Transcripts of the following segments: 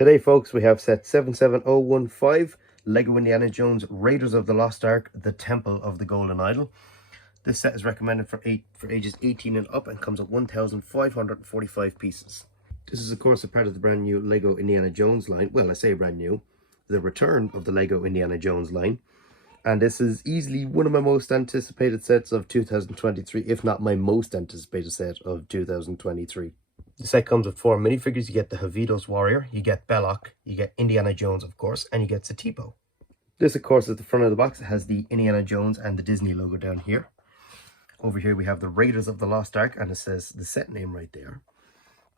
Today, folks, we have set 77015, Lego Indiana Jones Raiders of the Lost Ark, The Temple of the Golden Idol. This set is recommended for ages 18 and up and comes with 1,545 pieces. This is, of course, a part of the brand new Lego Indiana Jones line. Well, I say brand new, the return of the Lego Indiana Jones line. And this is easily one of my most anticipated sets of 2023, if not my most anticipated set of 2023. The set comes with 4 minifigures. You get the Havidos Warrior, you get Belloc, you get Indiana Jones, of course, and you get Satipo. This, of course, is the front of the box. It has the Indiana Jones and the Disney logo down here. Over here we have the Raiders of the Lost Ark, and it says the set name right there.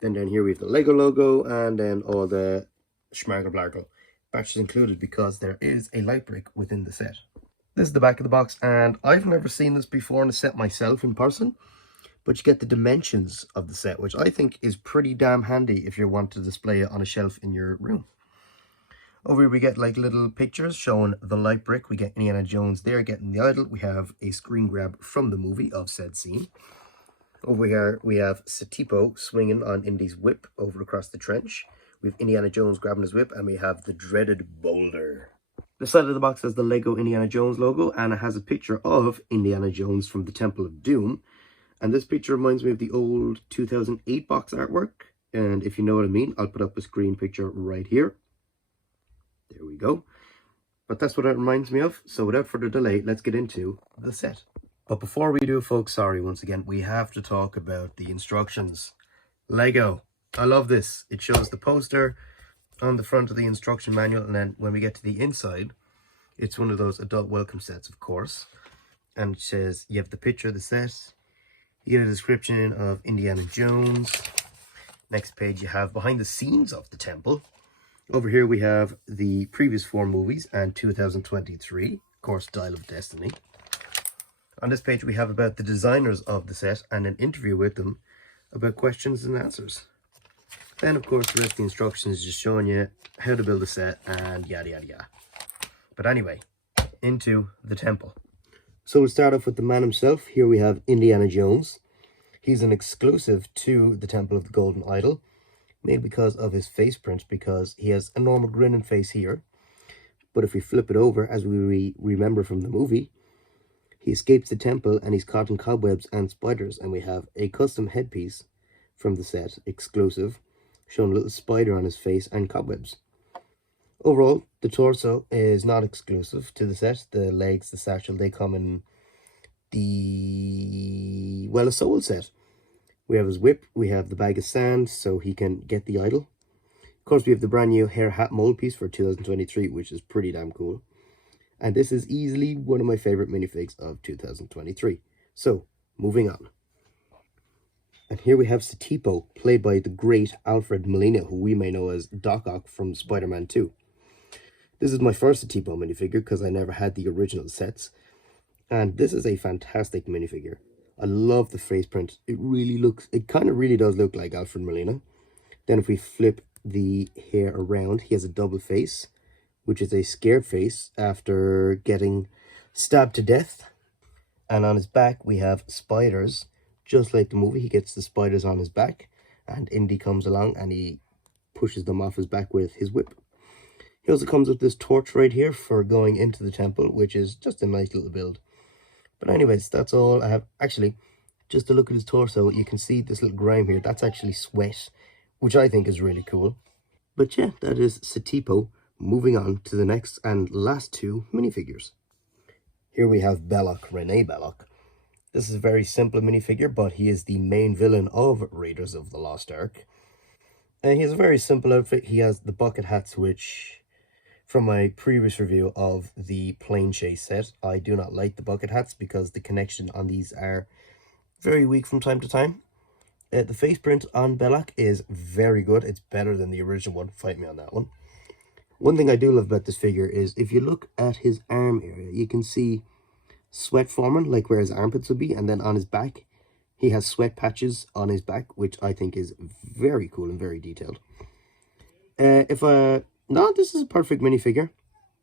Then down here we have the Lego logo, and then all the schmargle blargle. Batches included because there is a light brick within the set. This is the back of the box, and I've never seen this before in a set myself in person. But you get the dimensions of the set, which I think is pretty damn handy if you want to display it on a shelf in your room. Over here we get like little pictures showing the light brick. We get Indiana Jones there getting the idol. We have a screen grab from the movie of said scene. Over here we have Satipo swinging on Indy's whip over across the trench. We have Indiana Jones grabbing his whip, and we have the dreaded boulder. The side of the box has the Lego Indiana Jones logo, and it has a picture of Indiana Jones from the Temple of Doom. And this picture reminds me of the old 2008 box artwork. And if you know what I mean, I'll put up a screen picture right here. There we go. But that's what it reminds me of. So without further delay, let's get into the set. But before we do, folks, sorry, once again, we have to talk about the instructions. Lego. I love this. It shows the poster on the front of the instruction manual. And then when we get to the inside, it's one of those adult welcome sets, of course. And it says you have the picture of the set. You get a description of Indiana Jones. Next page you have behind the scenes of the temple. Over here we have the previous 4 movies and 2023, of course, Dial of Destiny. On this page we have about the designers of the set and an interview with them about questions and answers. Then, of course, the rest of the instructions is just showing you how to build a set and yada yada yada. But anyway, into the temple. So we'll start off with the man himself. Here we have Indiana Jones. He's an exclusive to the Temple of the Golden Idol, made because of his face print, because he has a normal grinning face here. But if we flip it over, as we remember from the movie, he escapes the temple and he's caught in cobwebs and spiders. And we have a custom headpiece from the set, exclusive, showing a little spider on his face and cobwebs. Overall, the torso is not exclusive to the set. The legs, the satchel, they come in the, well, a soul set. We have his whip, we have the bag of sand so he can get the idol. Of course, we have the brand new hair hat mold piece for 2023, which is pretty damn cool. And this is easily one of my favorite minifigs of 2023. So, moving on. And here we have Satipo, played by the great Alfred Molina, who we may know as Doc Ock from Spider-Man 2. This is my first Satipo minifigure because I never had the original sets. And this is a fantastic minifigure. I love the face print. It kind of really does look like Alfred Molina. Then if we flip the hair around, he has a double face, which is a scared face after getting stabbed to death. And on his back, we have spiders. Just like the movie, he gets the spiders on his back. And Indy comes along and he pushes them off his back with his whip. He also comes with this torch right here for going into the temple, which is just a nice little build. But anyways, that's all I have. Actually, just to look at his torso, you can see this little grime here. That's actually sweat, which I think is really cool. But yeah, that is Satipo. Moving on to the next and last 2 minifigures. Here we have Belloc, Rene Belloc. This is a very simple minifigure, but he is the main villain of Raiders of the Lost Ark. And he has a very simple outfit. He has the bucket hats, which, from my previous review of the plane chase set, I do not like the bucket hats because the connection on these are very weak from time to time. The face print on Belloc is very good. It's better than the original one. Fight me on that one. One thing I do love about this figure is if you look at his arm area, you can see sweat forming, like where his armpits would be, and then on his back, he has sweat patches on his back, which I think is very cool and very detailed. No, this is a perfect minifigure.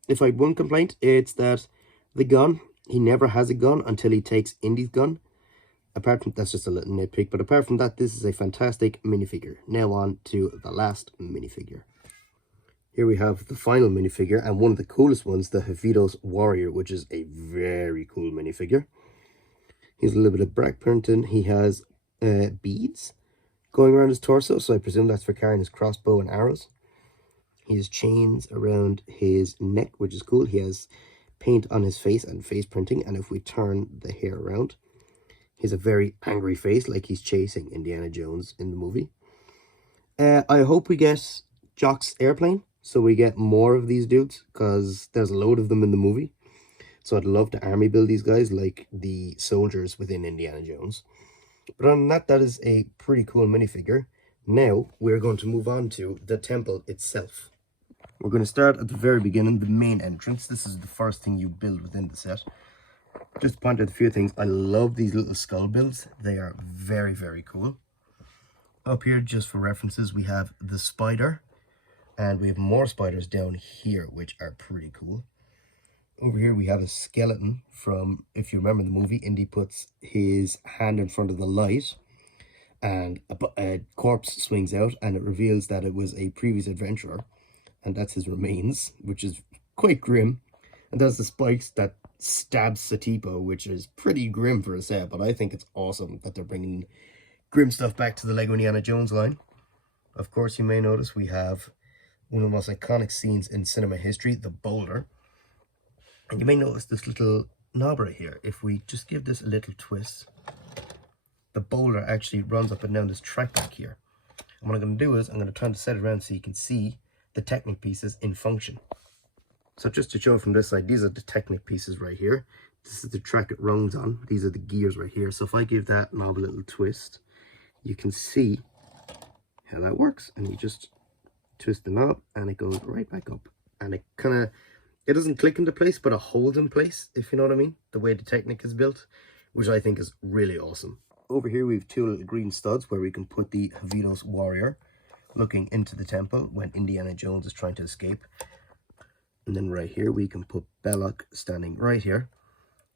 If I had one complaint, it's that the gun, he never has a gun until he takes Indy's gun. Apart from, that's just a little nitpick, but apart from that, this is a fantastic minifigure. Now on to the last minifigure. Here we have the final minifigure, and one of the coolest ones, the Havidos Warrior, which is a very cool minifigure. He's a little bit of black printing. He has beads going around his torso, so I presume that's for carrying his crossbow and arrows. He has chains around his neck, which is cool. He has paint on his face and face printing, and if we turn the hair around, he's a very angry face, like he's chasing Indiana Jones in the movie. I hope we get Jock's airplane, so we get more of these dudes, because there's a load of them in the movie. So I'd love to army build these guys like the soldiers within Indiana Jones. But other than that, that is a pretty cool minifigure. Now we're going to move on to the temple itself. We're going to start at the very beginning, the main entrance. This is the first thing you build within the set. Just to point out a few things, I love these little skull builds. They are very, very cool. Up here, just for references, we have the spider. And we have more spiders down here, which are pretty cool. Over here, we have a skeleton from, if you remember the movie, Indy puts his hand in front of the light. And a corpse swings out, and it reveals that it was a previous adventurer. And that's his remains, which is quite grim. And that's the spikes that stabs Satipo, which is pretty grim for a set. But I think it's awesome that they're bringing grim stuff back to the Lego Indiana Jones line. Of course, you may notice we have one of the most iconic scenes in cinema history, the boulder. And you may notice this little knob right here. If we just give this a little twist, the boulder actually runs up and down this track back here. And what I'm going to do is I'm going to turn the set around so you can see the Technic pieces in function. So just to show from this side, these are the Technic pieces right here. This is the track it runs on. These are the gears right here. So if I give that knob a little twist, you can see how that works. And you just twist the knob and it goes right back up. And it kind of, it doesn't click into place, but it holds in place, if you know what I mean. The way the Technic is built, which I think is really awesome. Over here we have two little green studs where we can put the Havidos Warrior looking into the temple when Indiana Jones is trying to escape. And then right here we can put Belloc standing right here,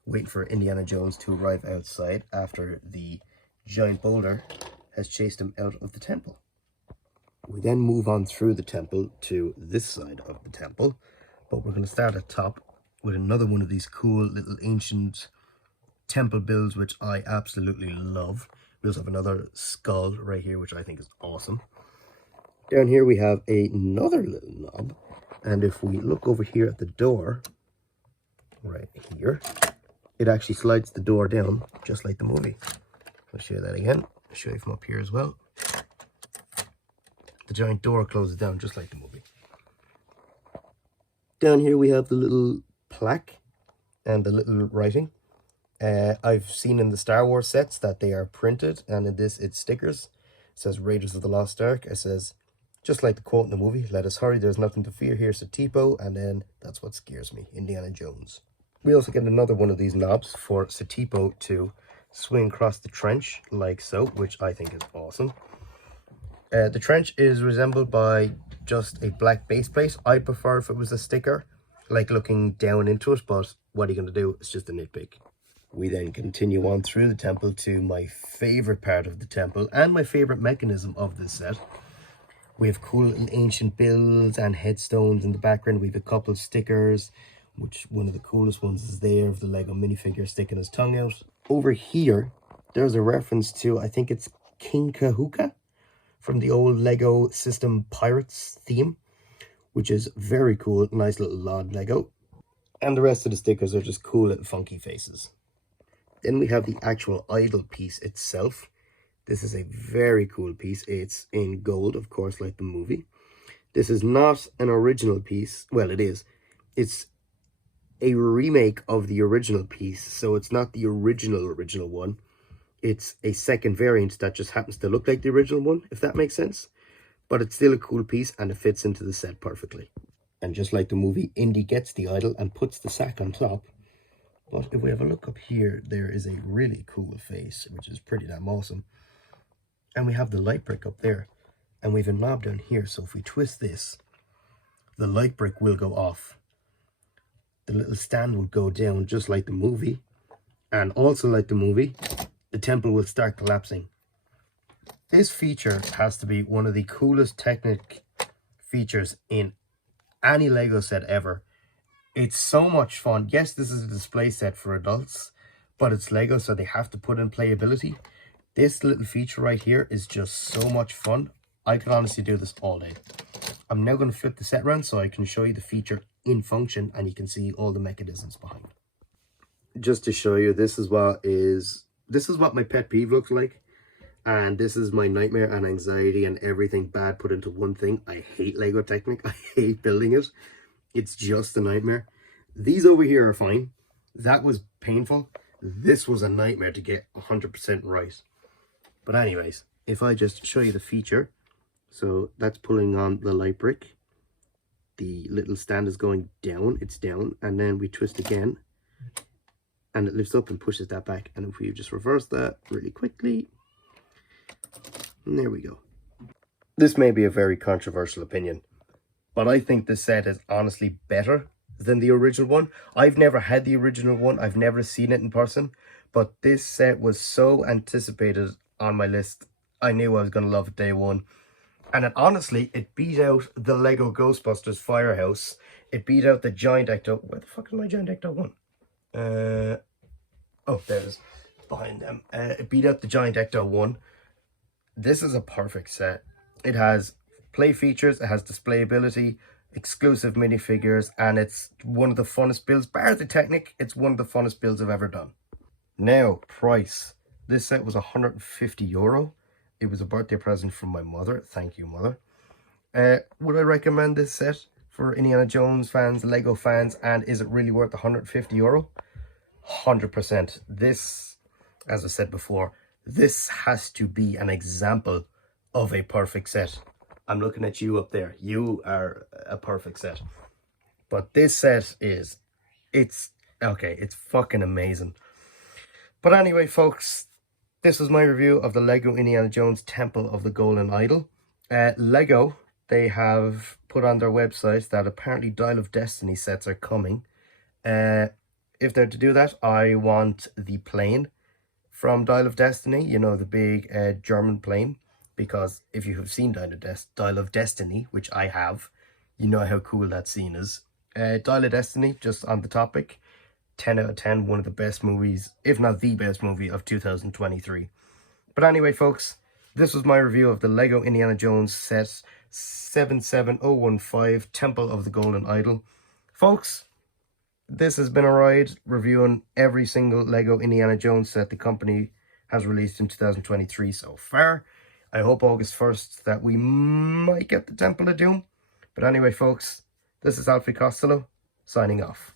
waiting for Indiana Jones to arrive outside after the giant boulder has chased him out of the temple. We then move on through the temple to this side of the temple, but we're going to start at top with another one of these cool little ancient temple builds, which I absolutely love. We also have another skull right here, which I think is awesome. Down here we have another little knob, and if we look over here at the door, right here, it actually slides the door down, just like the movie. I'll show you that again. I'll show you from up here as well. The giant door closes down, just like the movie. Down here we have the little plaque and the little writing. I've seen in the Star Wars sets that they are printed, and in this it's stickers. It says Raiders of the Lost Ark. It says, just like the quote in the movie, "Let us hurry, there's nothing to fear here, Satipo," and then "That's what scares me, Indiana Jones." We also get another one of these knobs for Satipo to swing across the trench like so, which I think is awesome. The trench is resembled by just a black base plate. I prefer if it was a sticker, like looking down into it, but what are you going to do? It's just a nitpick. We then continue on through the temple to my favorite part of the temple and my favorite mechanism of this set. We have cool little ancient builds and headstones in the background. We have a couple of stickers, which one of the coolest ones is there of the Lego minifigure sticking his tongue out. Over here, there's a reference to, I think it's King Kahuka from the old Lego System Pirates theme, which is very cool. Nice little Lod Lego. And the rest of the stickers are just cool little funky faces. Then we have the actual idol piece itself. This is a very cool piece. It's in gold, of course, like the movie. This is not an original piece. Well, it is. It's a remake of the original piece. So it's not the original one. It's a second variant that just happens to look like the original one, if that makes sense. But it's still a cool piece and it fits into the set perfectly. And just like the movie, Indy gets the idol and puts the sack on top. But if we have a look up here, there is a really cool face, which is pretty damn awesome. And we have the light brick up there. And we have a knob down here. So if we twist this, the light brick will go off. The little stand will go down just like the movie. And also like the movie, the temple will start collapsing. This feature has to be one of the coolest Technic features in any Lego set ever. It's so much fun. Yes, this is a display set for adults, but it's Lego, so they have to put in playability. This little feature right here is just so much fun. I could honestly do this all day. I'm now going to flip the set around so I can show you the feature in function and you can see all the mechanisms behind it. Just to show you, this is what my pet peeve looks like. And this is my nightmare and anxiety and everything bad put into one thing. I hate Lego Technic. I hate building it. It's just a nightmare. These over here are fine. That was painful. This was a nightmare to get 100% right. But anyways, if I just show you the feature. So that's pulling on the light brick. The little stand is going down. It's down. And then we twist again. And it lifts up and pushes that back. And if we just reverse that really quickly. And there we go. This may be a very controversial opinion, but I think this set is honestly better than the original one. I've never had the original one. I've never seen it in person, but this set was so anticipated on my list. I knew I was going to love it day one. And honestly, it beat out the Lego Ghostbusters Firehouse. It beat out the Giant Ecto. Where the fuck is my Giant Ecto one? Oh, there it is. Behind them. It beat out the Giant Ecto one. This is a perfect set. It has play features, it has displayability, exclusive minifigures, and it's one of the funnest builds. Bar the Technic, it's one of the funnest builds I've ever done. Now, price. This set was €150. It was a birthday present from my mother. Thank you, mother. Would I recommend this set for Indiana Jones fans, Lego fans, and is it really worth €150? 100%. This, as I said before, this has to be an example of a perfect set. I'm looking at you up there. You are a perfect set. But this set is, it's fucking amazing. But anyway, folks, this was my review of the Lego Indiana Jones Temple of the Golden Idol. Lego, they have put on their website that apparently Dial of Destiny sets are coming. If they're to do that, I want the plane from Dial of Destiny, you know, the big German plane, because if you have seen Dial of Destiny, which I have, you know how cool that scene is. Dial of Destiny, just on the topic, 10 out of 10, one of the best movies, if not the best movie of 2023. But anyway, folks, this was my review of the Lego Indiana Jones set 77015 Temple of the Golden Idol. Folks, this has been a ride reviewing every single Lego Indiana Jones set the company has released in 2023 so far. I hope August 1st that we might get the Temple of Doom. But anyway, folks, this is Alfie Costello, signing off.